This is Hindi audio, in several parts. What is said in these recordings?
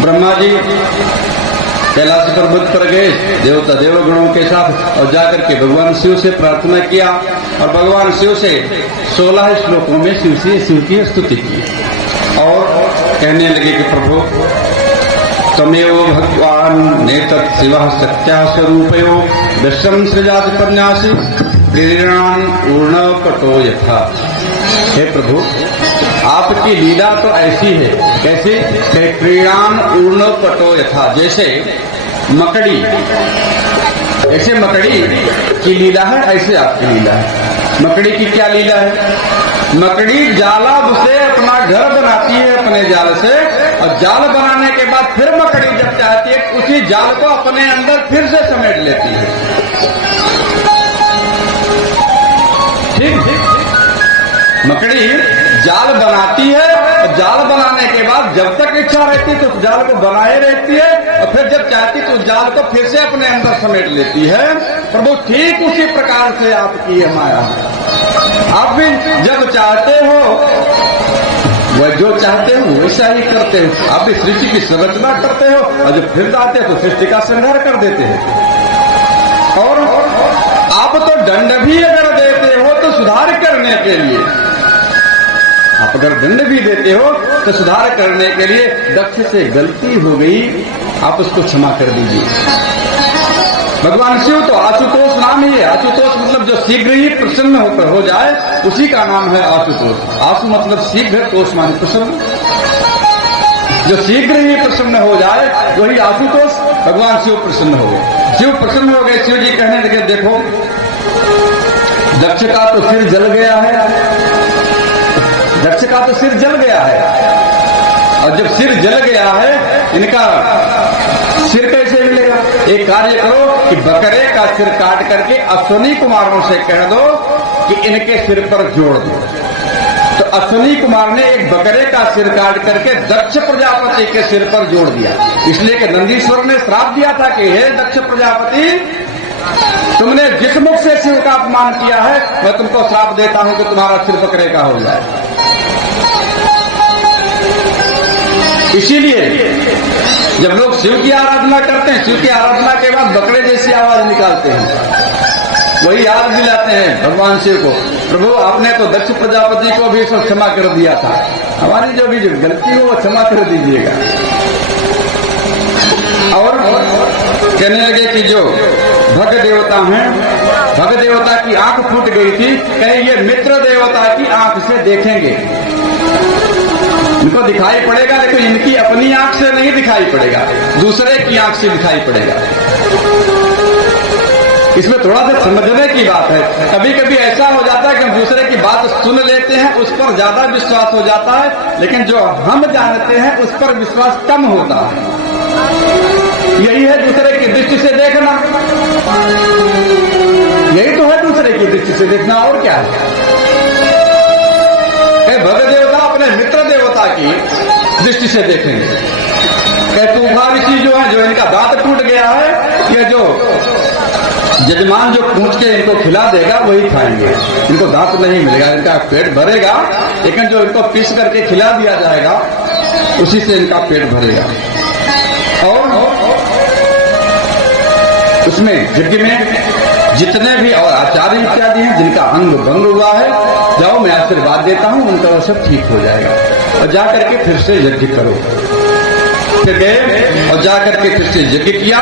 ब्रह्मा जी कैलाश पर्वत पर गए देवता देवगणों के साथ और जाकर के भगवान शिव से प्रार्थना किया और भगवान शिव से 16 श्लोकों में शिव की स्तुति की और कहने लगे कि प्रभु तमेव भगवान नेतत् शिवः सत्या स्वरूपयो विश्वं सृजात प्रन्यासी क्रीडान ऊर्णपटो यथा। हे प्रभु आपकी लीला तो ऐसी है, कैसे? क्रीडान ऊर्णपटो यथा, जैसे मकड़ी, ऐसे मकड़ी की लीला है ऐसे आपकी लीला है। मकड़ी की क्या लीला है? मकड़ी जाला से अपना घर बनाती है अपने जाल से, और जाल बनाने के बाद फिर मकड़ी जब चाहती है उसी जाल को अपने अंदर फिर से समेट लेती है। ठीक, मकड़ी जाल बनाती है और जाल बनाने के बाद जब तक इच्छा रहती है तो उस जाल को बनाए रहती है और फिर जब चाहती तो उस जाल को फिर से अपने अंदर समेट लेती है। प्रभु ठीक उसी प्रकार से आपकी है माया। आप भी जब चाहते हो वह जो चाहते हो वैसा ही करते हो। आप भी सृष्टि की संरचना करते हो और जब फिर आते हो तो सृष्टि का संहार कर देते हैं। और आप तो दंड भी अगर देते हो तो सुधार करने के लिए, आप अगर दंड भी देते हो तो सुधार करने के लिए दक्ष से गलती हो गई आप उसको क्षमा कर दीजिए। भगवान शिव तो आशुतोष नाम ही है। आशुतोष मतलब जो शीघ्र ही प्रसन्न होकर हो जाए उसी का नाम है आशुतोष। आशु मतलब शीघ्र, तोष मान प्रसन्न, जो शीघ्र ही प्रसन्न हो जाए वही आशुतोष। भगवान शिव प्रसन्न हो गए। शिव प्रसन्न हो गए। शिव जी कहने लगे देखो दक्ष का तो सिर जल गया है, दक्ष का तो सिर जल गया है, और जब सिर जल गया है इनका सिर कैसे मिलेगा? एक कार्य करो कि बकरे का सिर काट करके अश्वनी कुमारों से कह दो कि इनके सिर पर जोड़ दो। तो अश्वनी कुमार ने एक बकरे का सिर काट करके दक्ष प्रजापति के सिर पर जोड़ दिया। इसलिए कि नंदीश्वर ने श्राप दिया था कि हे दक्ष प्रजापति, तुमने जिस मुख से शिव का अपमान किया है मैं तुमको श्राप देता हूं कि तुम्हारा सिर बकरे का हो जाए। इसीलिए जब लोग शिव की आराधना करते हैं, शिव की आराधना के बाद बकरे जैसी आवाज निकालते हैं, वही याद दिलाते हैं भगवान शिव को, प्रभु आपने तो दक्ष प्रजापति को भी सब क्षमा कर दिया था, हमारी जो भी गलती हो वो क्षमा कर दीजिएगा। और कहने लगे कि जो भग देवता हैं, भग देवता की आंख फूट गई थी, कहे ये मित्र देवता की आंख से देखेंगे, इनको दिखाई पड़ेगा, लेकिन इनकी अपनी आंख से नहीं दिखाई पड़ेगा, दूसरे की आंख से दिखाई पड़ेगा। इसमें थोड़ा सा समझने की बात है। कभी कभी ऐसा हो जाता है कि हम दूसरे की बात सुन लेते हैं, उस पर ज्यादा विश्वास हो जाता है, लेकिन जो हम जानते हैं उस पर विश्वास कम होता है। यही है दूसरे की दृष्टि से देखना, यही तो है दूसरे की दृष्टि से देखना, और क्या है? भग देवता अपने मित्र देवता की दृष्टि से देखेंगे। तूफा ऋषि जो है, जो इनका दांत टूट गया है, यह जो यजमान जो पूछ के इनको खिला देगा वही खाएंगे, इनको दांत नहीं मिलेगा, इनका पेट भरेगा, लेकिन जो इनको पीस करके खिला दिया जाएगा उसी से इनका पेट भरेगा। और उसमें यज्ञ में जितने भी और आचार्य इत्यादि हैं जिनका अंग भंग हुआ है, जाओ मैं आशीर्वाद देता हूं, उनका वो सब ठीक हो जाएगा, और जाकर के फिर से यज्ञ करो। फिर गए और जाकर के फिर से यज्ञ किया।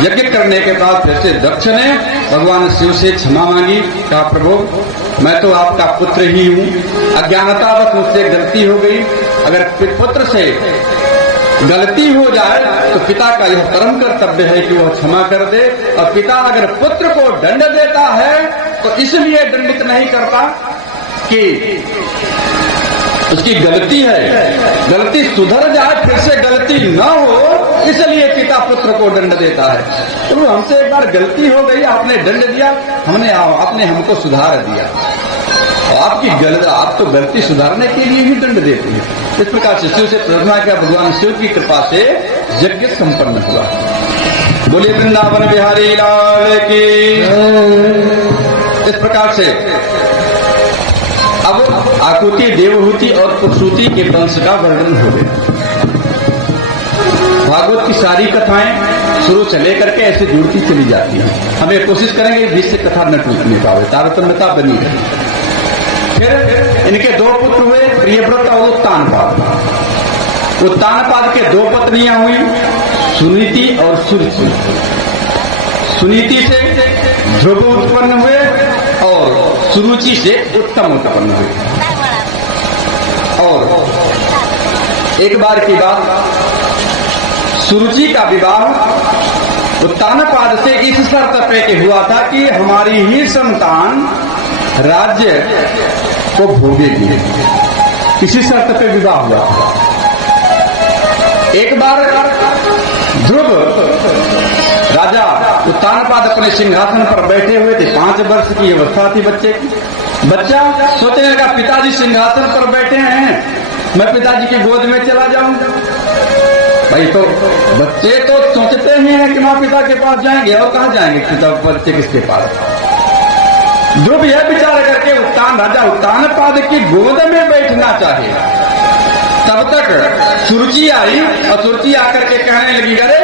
यज्ञ करने के बाद फिर से दक्ष ने भगवान शिव से क्षमा मांगी, कहा प्रभु मैं तो आपका पुत्र ही हूं, अज्ञानतावश मुझसे गलती हो गई, अगर पुत्र से गलती हो जाए तो पिता का यह परम कर्तव्य है कि वह क्षमा कर दे, और पिता अगर पुत्र को दंड देता है तो इसलिए दंडित नहीं करता कि उसकी गलती है, गलती सुधर जाए, फिर से गलती न हो, इसलिए पिता पुत्र को दंड देता है। तो हमसे एक बार गलती हो गई, आपने दंड दिया, आपने हमको सुधार दिया, और आपकी आप तो गलती सुधारने के लिए ही दंड देते हैं। इस प्रकार से शिव से प्रार्थना किया, भगवान शिव की कृपा से यज्ञ संपन्न हुआ। बोले वृंदावन बिहारी लाल की। इस प्रकार से अब आकुति, देवहूति और प्रसूति के वंश का वर्णन हो गया। भागवत की सारी कथाएं शुरू से लेकर के ऐसे जुड़ती चली जाती हैं। हम ये कोशिश करेंगे जिससे कथा न टूटने पावे, तारतम्यता बनी रहे। फिर इनके दो पुत्र हुए, प्रियव्रत और उत्तानपाद। उत्तानपाद के दो पत्नियां हुई, सुनीति और सुरुचि। सुनीति से ध्रुव उत्पन्न हुए और सुरुचि से उत्तम उत्पन्न हुए। और एक बार की बात, सुरुचि का विवाह उत्तानपाद से इस शर्त पे के हुआ था कि हमारी ही संतान राज्य को भोगेगी। इसी शर्त पे विवाह हुआ था। एक बार ध्रुव राजा उत्तानपाद अपने सिंहासन पर बैठे हुए थे। 5 वर्ष की अवस्था थी बच्चे की। बच्चा सोचने लगा पिताजी सिंहासन पर बैठे हैं, मैं पिताजी की गोद में चला जाऊंगा। भाई तो बच्चे तो सोचते ही हैं कि माँ पिता के पास जाएंगे, और कहाँ जाएंगे, पिता बच्चे किसके पास। ध्रुव यह विचार करके राजा उत्तानपाद की गोद में बैठना चाहिए। तब तक सुरुचि आई और सुरुचि आकर के कहने लगी, अरे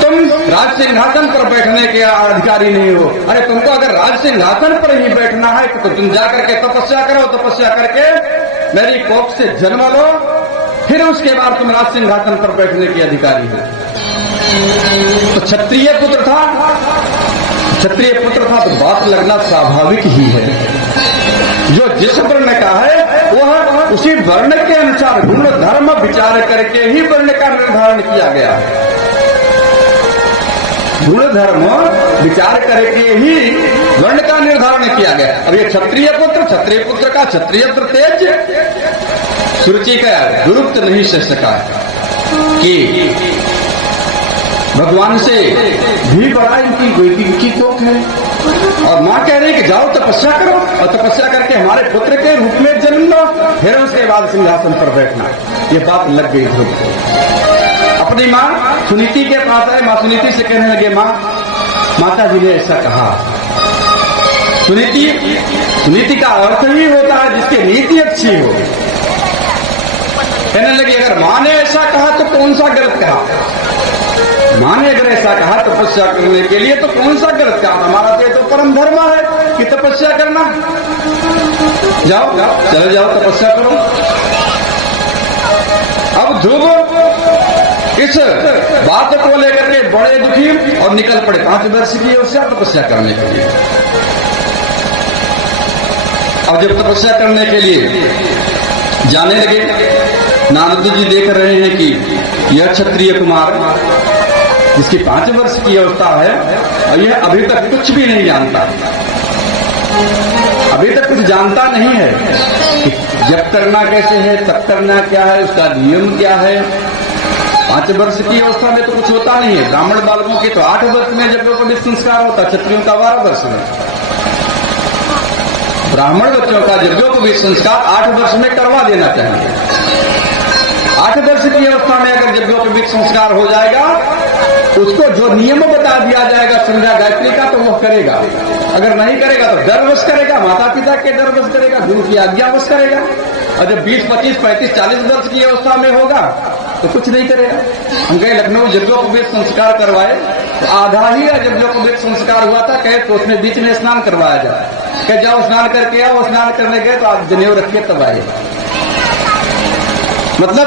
तुम राज सिंहासन पर बैठने के अधिकारी नहीं हो। अरे तुमको अगर राज सिंहासन पर ही बैठना है तो तुम जाकर के तपस्या करो, तपस्या करके मेरी कोख से जन्म लो, फिर उसके बाद तुम राज सिंहासन पर बैठने के अधिकारी हो। तो क्षत्रिय पुत्र था, क्षत्रिय पुत्र था तो बात लगना स्वाभाविक ही है। जो जिस वर्ण का है वह उसी वर्ण के अनुसार गुण धर्म विचार करके ही वर्ण का निर्धारण किया गया है। गुण धर्म विचार करके ही वर्ण का निर्धारण किया गया। अब ये क्षत्रिय पुत्र का क्षत्रिय तेज सुरुचि का गुरुत्व नहीं सह सका कि भगवान से भी बड़ा इनकी बेटी की कोख है। और माँ कह रही कि जाओ तपस्या करो, और तपस्या करके हमारे पुत्र के रूप में जन्म लो, फिर उसके बाद सिंहासन पर बैठना। ये बात लग गई ध्रुव को। अपनी माँ सुनीति के पास आए। माँ सुनीति से कहने लगे, माँ माता जी ने ऐसा कहा। सुनीति का अर्थ ही होता है जिसकी नीति अच्छी हो। कहने लगी, अगर माँ ने ऐसा कहा तो कौन सा गलत कहा। माँ ने अगर ऐसा कहा तपस्या करने के लिए तो कौन सा गलत कहा। हमारा तो परम धर्म है कि तपस्या करना। जाओ चले जाओ तपस्या करो। अब ध्रुव इस बात को लेकर के बड़े दुखी और निकल पड़े। 5 वर्ष की उससे तपस्या करने के लिए। अब जब तपस्या करने के लिए जाने लगे, नारद जी देख रहे हैं कि यह क्षत्रिय कुमार जिसकी 5 वर्ष की अवस्था है और यह अभी तक कुछ भी नहीं जानता, अभी तक कुछ जानता नहीं है कि जप करना कैसे है, तप करना क्या है, उसका नियम क्या है। 5 वर्ष की अवस्था में तो कुछ होता नहीं है। ब्राह्मण बालकों की तो 8 वर्ष में यज्ञोपवीत संस्कार होता, क्षत्रियों का 12 वर्ष में। ब्राह्मण बच्चों का यज्ञोपवीत संस्कार 8 वर्ष में करवा देना चाहिए। 8 वर्ष की अवस्था में अगर यज्ञोपवीत संस्कार हो जाएगा, उसको जो नियम बता दिया जाएगा संध्या गायत्री का तो वह करेगा। अगर नहीं करेगा तो डरवश करेगा, माता पिता के डरवश करेगा, गुरु की आज्ञावश करेगा। और जब 20, 25, 35, 40 वर्ष की अवस्था में होगा तो कुछ नहीं करेगा। हम गए लखनऊ यज्ञोपवीत संस्कार करवाए तो आधा ही यज्ञोपवीत संस्कार हुआ था। कहे तो उसमें बीच में स्नान करवाया जाए, कहे जाओ स्नान करके आओ। स्नान करने गए तो आप जनेऊ रखे तब आए। मतलब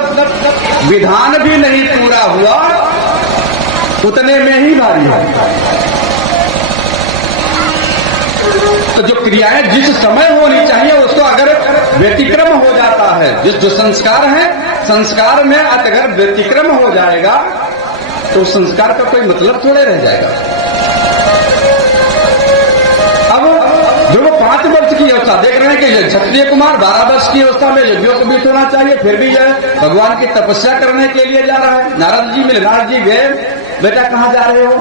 विधान भी नहीं पूरा हुआ, उतने में ही भारी है। तो जो क्रियाएं जिस समय होनी चाहिए उसको अगर व्यतिक्रम हो जाता है, जो संस्कार है, संस्कार में अगर व्यतिक्रम हो जाएगा तो संस्कार का कोई मतलब थोड़े रह जाएगा। अब जो 5 वर्ष की अवस्था देख रहे हैं कि क्षत्रिय कुमार 12 वर्ष की अवस्था में यज्ञोपवीत होना चाहिए, फिर भी यह भगवान की तपस्या करने के लिए जा रहा है। नारद जी मिले, नारद जी गए, बेटा कहाँ जा रहे हो,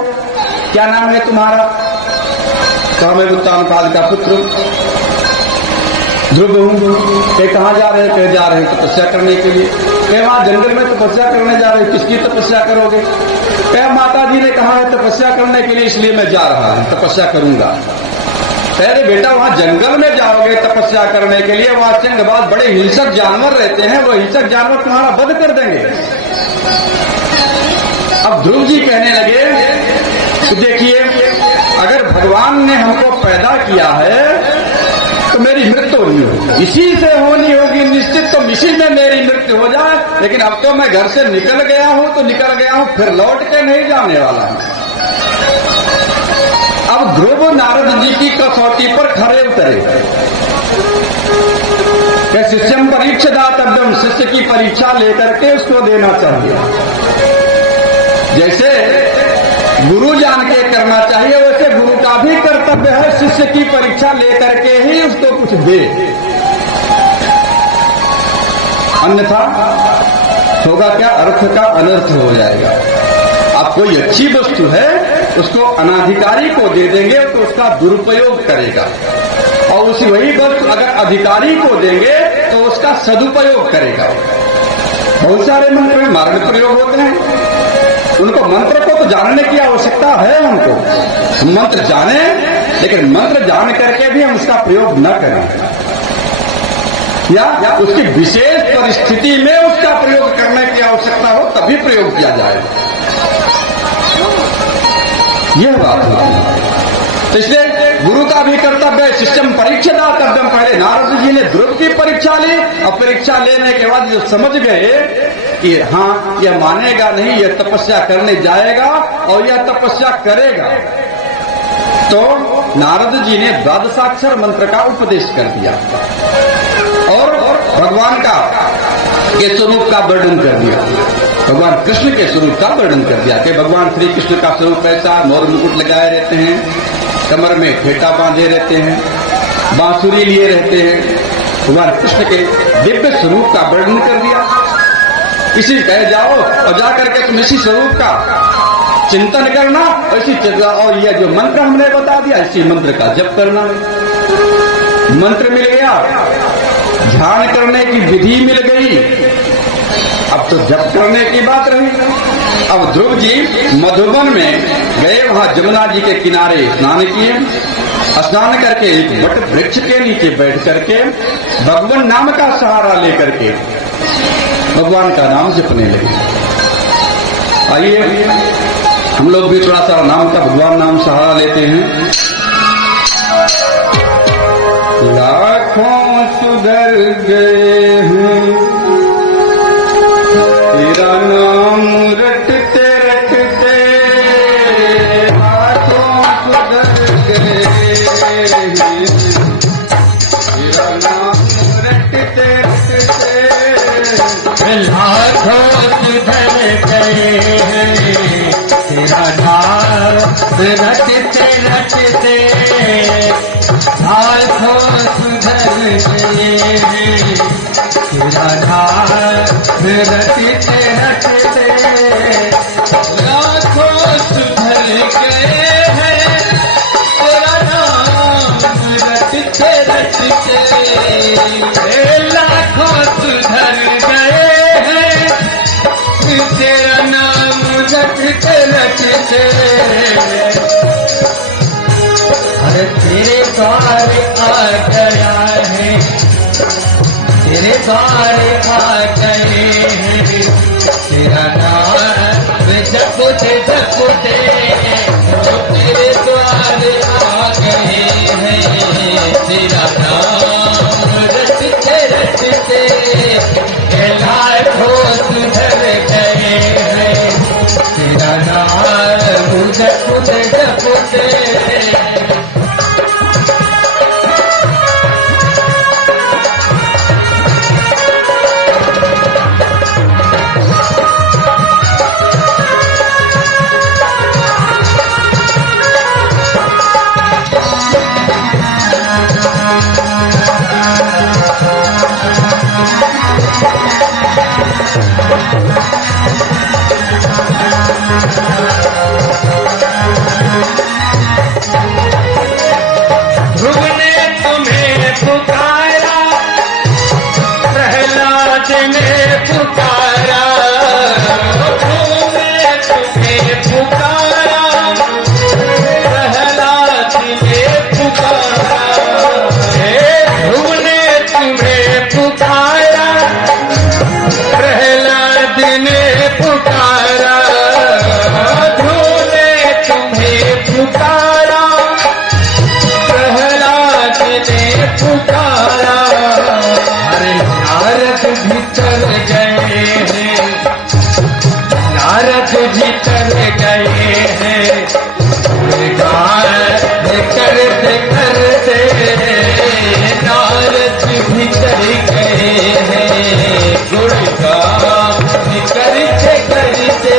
क्या नाम है तुम्हारा। कहा मैं उत्तानपाद का पुत्र ध्रुव हूं। कहाँ जा रहे हैं, कहे जा रहे हैं तपस्या करने के लिए। कहे वहां जंगल में तपस्या करने जा रहे हैं, किसकी तपस्या करोगे। कहे माता जी ने कहा है तपस्या करने के लिए, इसलिए मैं जा रहा हूं, तपस्या करूंगा। अरे बेटा वहां जंगल में जाओगे तपस्या करने के लिए, वहां सिंहबाज बड़े हिंसक जानवर रहते हैं, वो हिंसक जानवर तुम्हारा वध कर देंगे। अब ध्रुव जी कहने लगे कि देखिए, अगर भगवान ने हमको पैदा किया है तो मेरी मृत्यु नहीं होगी, इसी से होनी होगी निश्चित, तो इसी में मेरी मृत्यु हो जाए। लेकिन अब तो मैं घर से निकल गया हूं तो निकल गया हूं, फिर लौट के नहीं जाने वाला हूं। अब ध्रुव नारद जी की कसौटी पर खरे उतरे कि शिष्यम परीक्षा दातव्यम, शिष्य की परीक्षा लेकर के उसको देना चाहिए। जैसे गुरु जान के करना चाहिए, वैसे गुरु का भी कर्तव्य है शिष्य की परीक्षा लेकर के ही उसको कुछ दे, अन्यथा होगा क्या, अर्थ का अनर्थ हो जाएगा। अब कोई अच्छी वस्तु है उसको अनाधिकारी को दे देंगे तो उसका दुरुपयोग करेगा, और उसी वही वस्तु अगर अधिकारी को देंगे तो उसका सदुपयोग करेगा। बहुत सारे मंत्र में मार्ग प्रयोग होते हैं, उनको मंत्र को तो जानने की आवश्यकता है, उनको मंत्र जाने, लेकिन मंत्र जान करके भी हम उसका प्रयोग न करें, या उसकी विशेष परिस्थिति में उसका प्रयोग करने की आवश्यकता हो तभी प्रयोग किया जाए, यह बात है। तो इसलिए गुरु का भी कर्तव्य है शिष्यम परीक्षा दातव्यम। पहले नारद जी ने ध्रुव की परीक्षा ली, और परीक्षा लेने के बाद जो समझ गए कि हाँ यह मानेगा नहीं, यह तपस्या करने जाएगा और यह तपस्या करेगा, तो नारद जी ने द्वादशाक्षर मंत्र का उपदेश कर दिया और भगवान का के स्वरूप का वर्णन कर दिया, भगवान कृष्ण के स्वरूप का वर्णन कर दिया कि भगवान श्री कृष्ण का स्वरूप ऐसा, मोर मुकुट लगाए रहते हैं, कमर में फेटा बांधे रहते हैं, बांसुरी लिए रहते हैं। भगवान कृष्ण के दिव्य स्वरूप का वर्णन कर दिया। इसी कह जाओ और जाकर के तुम इसी स्वरूप का चिंतन करना, इसी और यह जो मंत्र हमने बता दिया इसी मंत्र का जप करना। मंत्र मिल गया, ध्यान करने की विधि मिल गई, अब तो जप करने की बात रही। अब ध्रुव जी मधुबन में गए, वहां जमुना जी के किनारे स्नान किए, स्नान करके एक वट वृक्ष के नीचे बैठ करके भगवान नाम का सहारा लेकर के भगवान का नाम जपने लगे। आइए हम लोग भी थोड़ा सा नाम का भगवान नाम सहारा लेते हैं। लाखों सुधर गए हैं, तेरा नाम रटते रटते लाखों सुधर गए हैं, तेरा नाम रटते रटते लाखों सुधर गए हैं, तेरा नाम रटते रटते लाखों सुधर गए हैं, तेरा नाम रटते रटते लाखों सुधर गए हैं, तेरा नाम रटते रटते लाखों सुधर गए हैं, तेरा नाम रटते रटते। अरे तेरे द्वार आ गया है, तेरे द्वार आ गए हैं, तेरा नाम जपते जपते तेरे द्वार आ गए हैं, तेरा नाम रटते रटते लाखों सुधर गए हैं, तेरा नाम जपते जपते। नारद भीतर गए हैं, गुणगान करते करते नारद भीतर गए हैं, गुणगान करते करते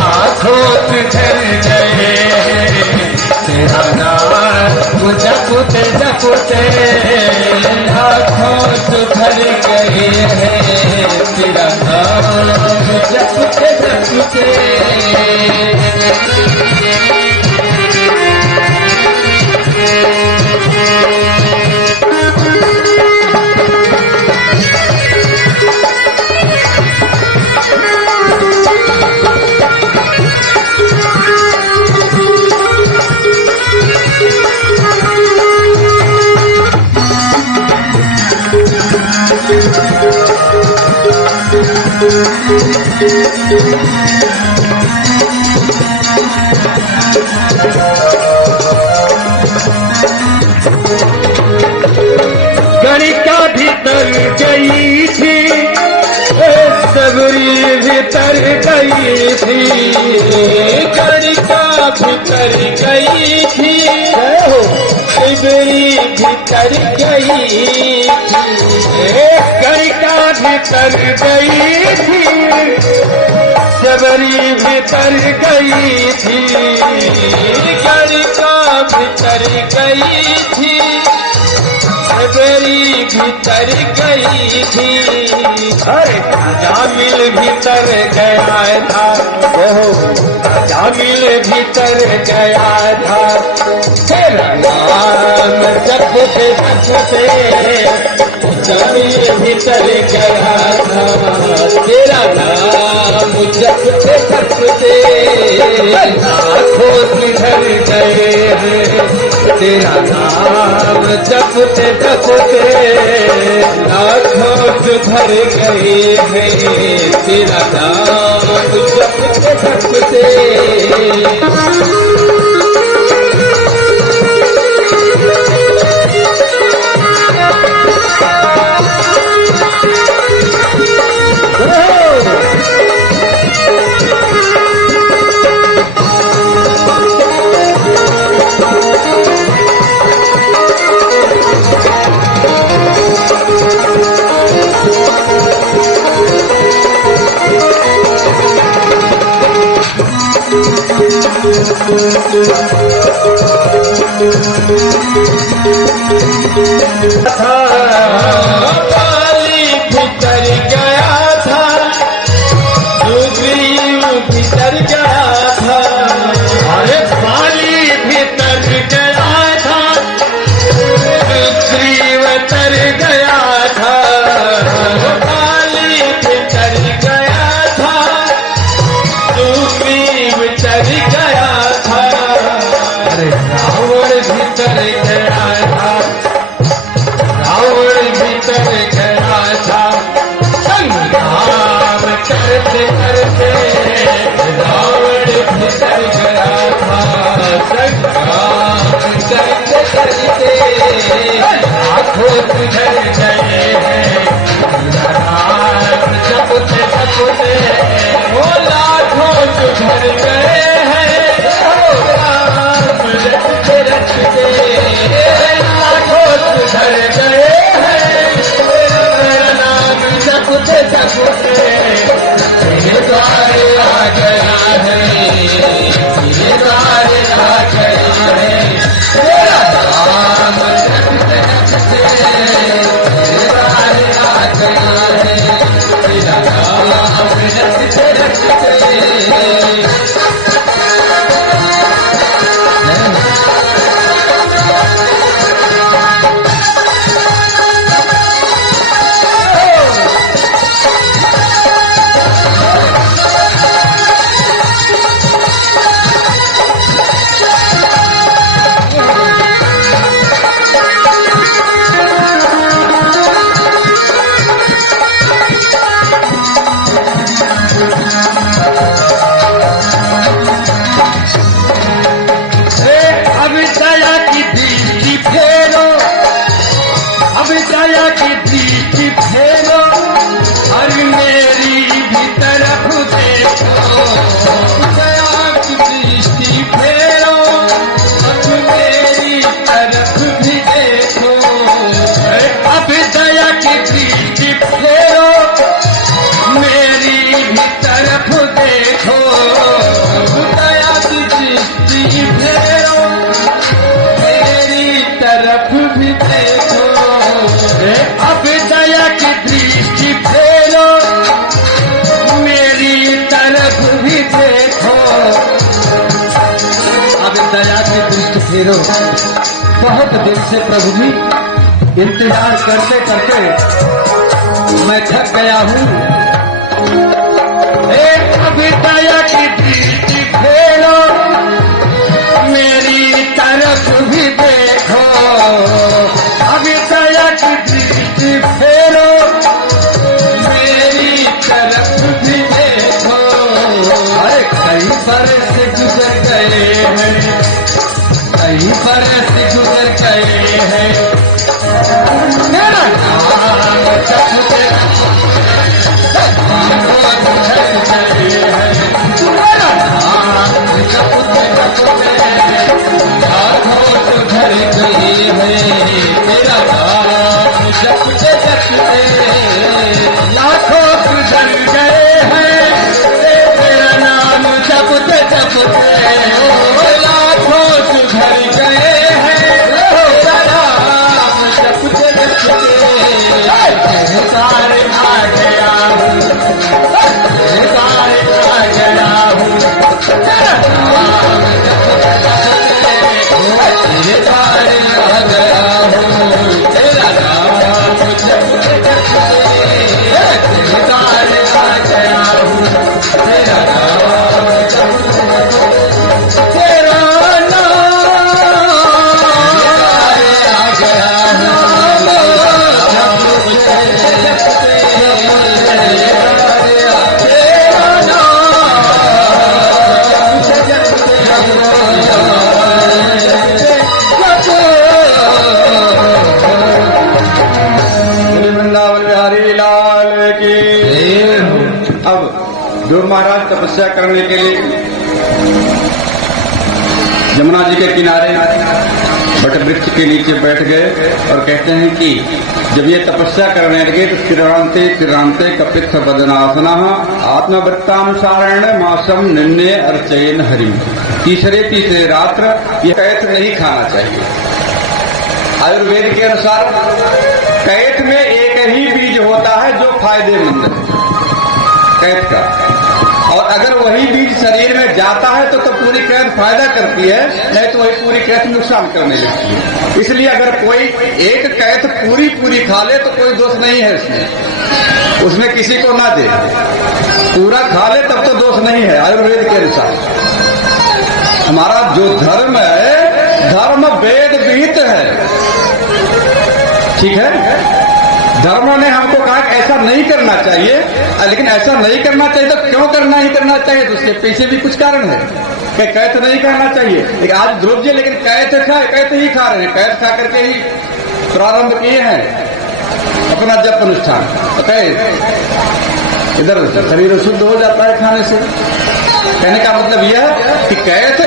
आँखों तुझर गए हैं, तेरा नाम जपते जपते आँखों तुझर गए हैं, तेरा नाम जपते जपते। गणिका भीतर गई थी, सबरी भीतर गई थी, गणिका भीतर गई थी, सबरी भीतर गई थी, गणिका भीतर गई थी, सबरी भीतर गई थी, गणिका भीतर गई थी, सबरी भीतर गई थी, अरे जामिल भीतर गया था, जामिल भीतर गया था, तेरा नाम जपते जपते जामिल भीतर गया था, तेरा नाम जपते जपते आँखों किधर गए हैं, तेरा नाम जपते जपते आँखों किधर गए हैं, तेरा नाम जपते जपते। पाली भीतर गया था, सुग्रीव भीतर गया था, अरे पाली भीतर गया था, सुग्रीव तर गया था, पाली भीतर गया था, सुग्रीव तर गया था, रावण भीतर गया था, रावण भीतर गया था, संग्राम करते करते रावण भीतर गया था, संग्राम करते करते आँखों किधर गए हैं, नाम जपते जपते वो लाखों सुधर गए हैं, राम रखते रखते लाखों सुधर गए हैं, तेरा नाम जपते जपते ये द्वार आ गया है, ये द्वार आ गया है, तेरा नाम जपते जपते ये द्वार आ गया है, तेरा नाम जपते जपते। शरीरों, बहुत दिन से प्रभु जी इंतजार करते करते मैं थक गया हूँ। अभी दया की दृष्टि फेरो, मेरी तरफ भी देखो, अभी दया की दृष्टि फेरो, मेरी तरफ भी देखो। अरे कई बरस गुजर गए हैं, कई बरस गुजर गए हैं, मेरा नाम जपते मेरा नाम जपते लाखों सुधर गए हैं, मेरा नाम जपते जपते लाखों सुधर गए हैं, तेरा नाम जपते जपते लाखों सुधर गए हैं, तेरा नाम जपते जपते सारे आ गया हूँ, सारे आ गया हूँ, तेरा नाम जपते जपते सारे आ गया हूँ, तेरा नाम जपते जपते सारे आ गया हूँ, तेरा नाम जपते तेरा वृंदावन बिहारी लाल की। अब ध्रुव महाराज तपस्या करने के लिए यमुना जी के किनारे बट वृक्ष के नीचे बैठ गए और कहते हैं कि जब ये तपस्या करने लगे तो किरांते किरांते कपित्थ बदनासना आत्मवृत्तानुसारण मासम निन्ने अर्चयन हरि। तीसरे रात्र ये कैथ नहीं खाना चाहिए। आयुर्वेद के अनुसार कैथ में एक ही बीज होता है जो फायदेमंद है कैथ का, और अगर वही बीज शरीर में जाता है तो पूरी कैथ फायदा करती है, नहीं तो वही पूरी कैथ नुकसान करने लगती है। इसलिए अगर कोई एक कैथ पूरी खा ले तो कोई दोष नहीं है उसमें किसी को ना दे, पूरा खा ले तब तो दोष नहीं है आयुर्वेद के अनुसार। हमारा जो धर्म है, धर्म वेद विहित है, ठीक है। धर्म ने हमको कहा कि ऐसा नहीं करना चाहिए, लेकिन ऐसा नहीं करना चाहिए तो क्यों नहीं करना चाहिए, तो उसके पीछे भी कुछ कारण है कि कैथ नहीं करना चाहिए। लेकिन आज ध्रुव जी लेकिन कैथ ही खा रहे हैं, कैथ खा करके ही प्रारंभ किए हैं अपना जप अनुष्ठान। इधर शरीर शुद्ध हो जाता है खाने से। कहने का मतलब यह है कि कैथ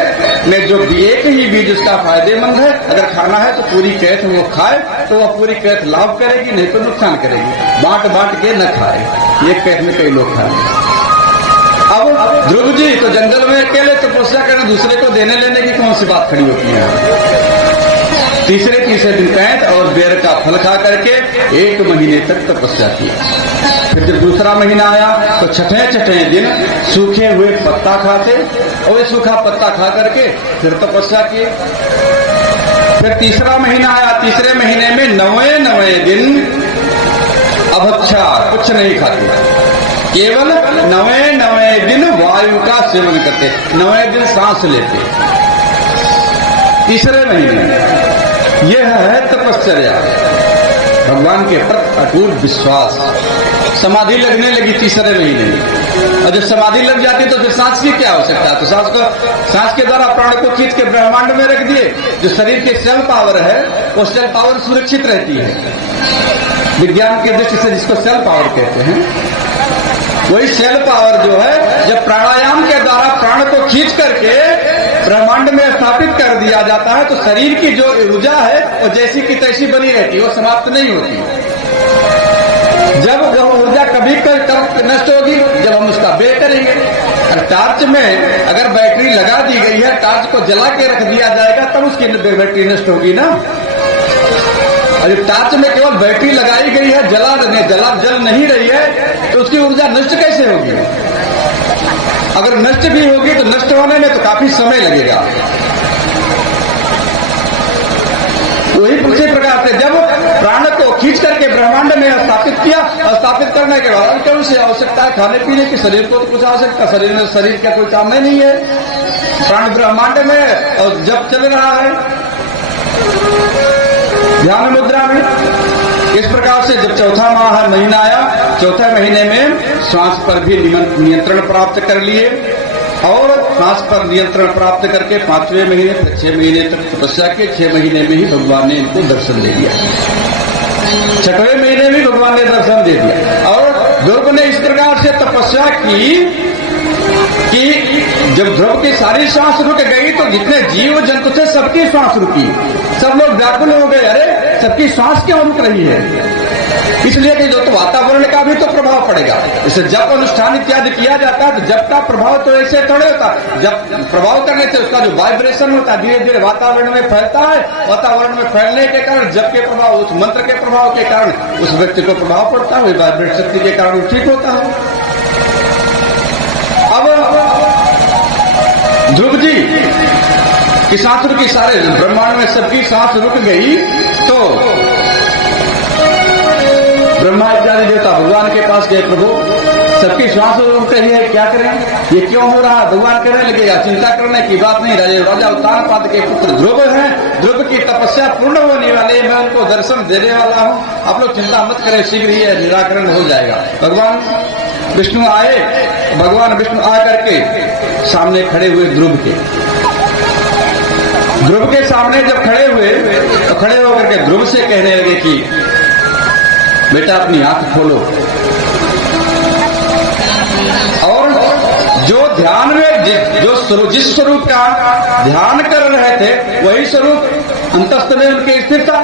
में जो एक ही बीज उसका फायदेमंद है, अगर खाना है तो पूरी कैथ वो खाए तो वह पूरी कैथ लाभ करेगी, नहीं तो नुकसान करेगी। बांट के न खाए, एक कैथ में कई लोग खाए। अब ध्रुव जी तो जंगल में अकेले तपस्या करने, दूसरे को देने लेने की कौन सी बात खड़ी होती है। तीसरे दिन कैथ और बेर का फल खा करके 1 महीने तक तपस्या की। फिर जब दूसरा महीना आया तो छठे दिन सूखे हुए पत्ता खाते, और ये सूखा पत्ता खा करके फिर तपस्या किए। फिर तीसरा महीना आया, तीसरे महीने में 9वें दिन अभक्षा कुछ नहीं खाते, केवल 9वें दिन वायु का सेवन करते, 9वें दिन सांस लेते। तीसरे महीने यह है तपस्या, भगवान के प्रति अटूट विश्वास। समाधि लगने लगी तीसरे महीने में, और जब समाधि लग जाती तो फिर सांस की क्या आवश्यकता है, तो सांस के द्वारा प्राण को खींच के ब्रह्मांड में रख दिए। जो शरीर के सेल पावर है वो सेल पावर सुरक्षित रहती है विज्ञान के दृष्टि से, जिसको सेल पावर कहते हैं। वही सेल पावर जो है जब प्राणायाम के द्वारा प्राण को खींच करके ब्रह्मांड में स्थापित कर दिया जाता है तो शरीर की जो ऊर्जा है वो जैसी की तैसी बनी रहती है, वो समाप्त नहीं होती। जब वह ऊर्जा कभी कब नष्ट होगी, जब हम उसका व्यय करेंगे। टॉर्च में अगर बैटरी लगा दी गई है, टॉर्च को जला के रख दिया जाएगा तब उसकी बैटरी नष्ट होगी ना। अगर टॉर्च में केवल बैटरी लगाई गई है, जल नहीं रही है, तो उसकी ऊर्जा नष्ट कैसे होगी। अगर नष्ट भी होगी तो नष्ट होने में तो काफी समय लगेगा। वही उसी प्रकार से जब प्राण को खींच करके ब्रह्मांड में स्थापित किया, स्थापित करने के बाद कौन सी आवश्यकता है खाने पीने की? शरीर को तो कुछ आवश्यकता, शरीर का कोई काम नहीं है। प्राण ब्रह्मांड में और जब चल रहा है ध्यान मुद्रा में। इस प्रकार से जब चौथा माह महीना आया, चौथे महीने में श्वास पर भी नियंत्रण प्राप्त कर लिए और श्वास पर नियंत्रण प्राप्त करके 5वें महीने तक 6 महीने तक तपस्या के 6 महीने में ही भगवान ने इनको दर्शन दे दिया। 6वें महीने में भगवान ने दर्शन दे दिया। और ध्रुव ने इस प्रकार से तपस्या की कि जब ध्रुव की सारी सांस रुक गई तो जितने जीव जंतु थे सबकी सांस रुकी। सब लोग व्याकुल हो गए, अरे सबकी सांस क्यों रुक रही है? इसलिए कि जो तो वातावरण का भी तो प्रभाव पड़ेगा। इसे जप अनुष्ठान इत्यादि किया जाता है तो जप का प्रभाव तो ऐसे थोड़े होता। जब प्रभाव करने से उसका जो वाइब्रेशन होता है धीरे धीरे वातावरण में फैलता है। वातावरण में फैलने के कारण जप के प्रभाव, उस मंत्र के प्रभाव के कारण उस व्यक्ति को प्रभाव पड़ता है, वाइब्रेट शक्ति के कारण ठीक होता है। अब ध्रुव जी की सांस रुकी, सारे ब्रह्मांड में सबकी सांस रुक गई तो ब्रह्मा इत्यादि देवता भगवान के पास गए, प्रभु सबकी श्वास रुक रही है, क्या करें? ये क्यों हो रहा है? भगवान कहने लगे या चिंता करने की बात नहीं, राजा उत्तानपाद के पुत्र ध्रुव हैं, ध्रुव की तपस्या पूर्ण होने वाली है, मैं उनको दर्शन देने वाला हूँ, आप लोग चिंता मत करें, शीघ्र ही निराकरण हो जाएगा। भगवान विष्णु आए, भगवान विष्णु आकर के सामने खड़े हुए ध्रुव के सामने जब खड़े हुए तो खड़े होकर के ध्रुव से कहने लगे कि बेटा अपनी आंख खोलो और जो ध्यान में जिस स्वरूप का ध्यान कर रहे थे वही स्वरूप अंतस्थ में उनके स्थिर था।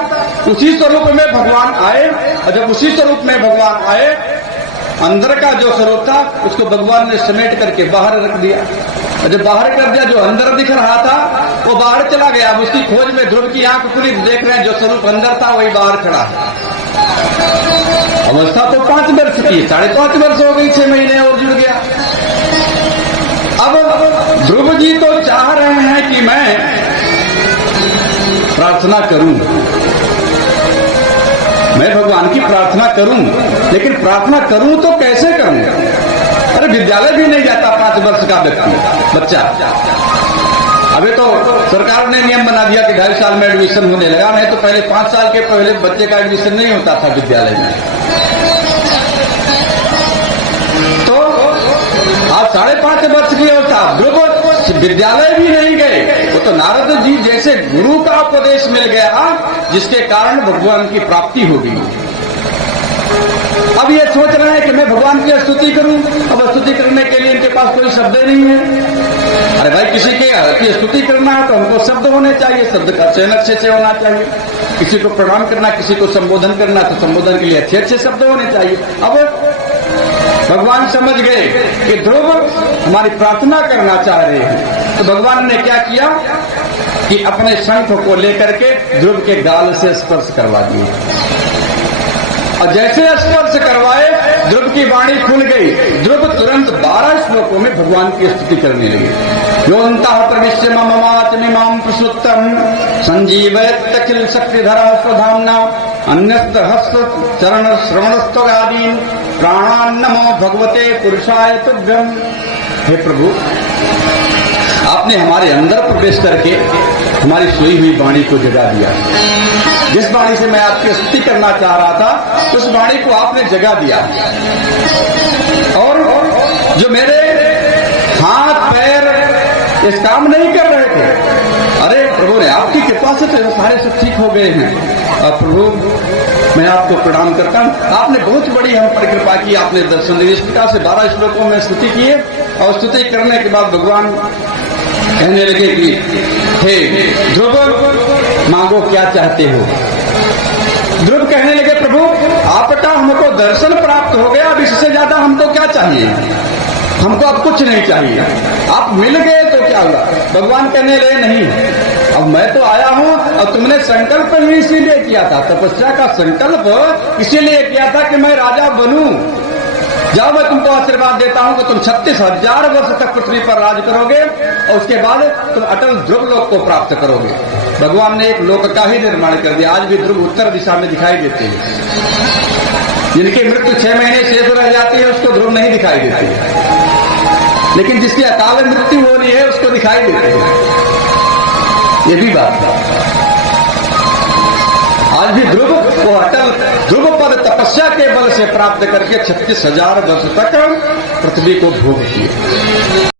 उसी स्वरूप में भगवान आए और जब उसी स्वरूप में भगवान आए अंदर का जो स्वरूप था उसको भगवान ने समेट करके बाहर रख दिया। और जब बाहर कर दिया जो अंदर दिख रहा था वो बाहर चला गया। अब उसकी खोज में ध्रुव की आंख खुली, देख रहे हैं जो स्वरूप अंदर था वही बाहर खड़ा है। अवस्था तो 5 वर्ष की, 5.5 वर्ष हो गई, 6 महीने और जुड़ गया। अब ध्रुव जी तो चाह रहे हैं कि मैं प्रार्थना करूं, मैं भगवान की प्रार्थना करूं, लेकिन प्रार्थना करूं तो कैसे करूं? अरे विद्यालय भी नहीं जाता 5 वर्ष का बच्चा। अभी तो सरकार ने नियम बना दिया कि 2.5 साल में एडमिशन होने लगा, नहीं तो पहले 5 साल के पहले बच्चे का एडमिशन नहीं होता था विद्यालय में। तो आज 5.5 वर्ष की अवस्था, ध्रुव विद्यालय भी नहीं गए, वो तो नारद जी जैसे गुरु का उपदेश मिल गया जिसके कारण भगवान की प्राप्ति हो गई। अब ये सोच रहे हैं कि मैं भगवान की स्तुति करूं, अब स्तुति करने के लिए इनके पास कोई शब्द नहीं है। अरे भाई किसी की स्तुति करना है तो हमको शब्द होने चाहिए, शब्द का चयन अच्छे से होना चाहिए। किसी को प्रणाम करना, किसी को संबोधन करना तो संबोधन के लिए अच्छे अच्छे शब्द होने चाहिए। अब भगवान समझ गए कि ध्रुव हमारी प्रार्थना करना चाह रहे हैं, तो भगवान ने क्या किया कि अपने शंख को लेकर के ध्रुव के गाल से स्पर्श करवा दिए और जैसे स्पर्श करवाए ध्रुव की वाणी खुल गई। ध्रुव तुरंत 12 श्लोकों में भगवान की स्तुति करने लगे। योऽन्तः प्रविश्य मम वाचमिमां प्रसुप्तं संजीवयत्यखिल शक्तिधरः स्वधाम्ना अन्यस्त हस्त चरण श्रवणस्त्वगादीन् प्राणान् नमो भगवते पुरुषाय तुभ्यम्। हे प्रभु, आपने हमारे अंदर प्रवेश करके हमारी सोई हुई वाणी को जगा दिया। जिस वाणी से मैं आपकी स्तुति करना चाह रहा था उस वाणी को आपने जगा दिया। और जो मेरे हाथ पैर इस काम नहीं कर रहे थे, अरे प्रभु ने आपकी कृपा से तो सारे सब ठीक हो गए हैं। और प्रभु मैं आपको प्रणाम करता हूँ, आपने बहुत बड़ी हम पर कृपा की, आपने दर्शन दिए। इस प्रकार से 12 श्लोकों में स्तुति किए और स्तुति करने के बाद भगवान कहने लगे कि हे ध्रुव मांगो क्या चाहते हो। ध्रुव कहने लगे प्रभु आपका हमको दर्शन प्राप्त हो गया, अब इससे ज्यादा हमको क्या चाहिए, हमको अब कुछ नहीं चाहिए, आप मिल गए तो क्या हुआ। भगवान कहने लगे नहीं, अब मैं तो आया हूँ और तुमने संकल्प ही इसीलिए किया था, तपस्या का संकल्प इसीलिए किया था कि मैं राजा बनूं, जाओ मैं तुमको आशीर्वाद देता हूं कि तुम 36,000 वर्ष तक पृथ्वी पर राज करोगे और उसके बाद तुम अटल ध्रुव लोक को प्राप्त करोगे। भगवान ने एक लोक का ही निर्माण कर दिया। आज भी ध्रुव उत्तर दिशा में दिखाई देते हैं। जिनकी मृत्यु 6 महीने शेष रह जाती है उसको ध्रुव नहीं दिखाई देती, लेकिन जिसकी अकाल मृत्यु हो रही है उसको दिखाई देती है। ये भी बात है। आज भी ध्रुव को अटल ध्रुव पद तपस्या के बल से प्राप्त करके 36,000 वर्ष तक पृथ्वी को भोग किया।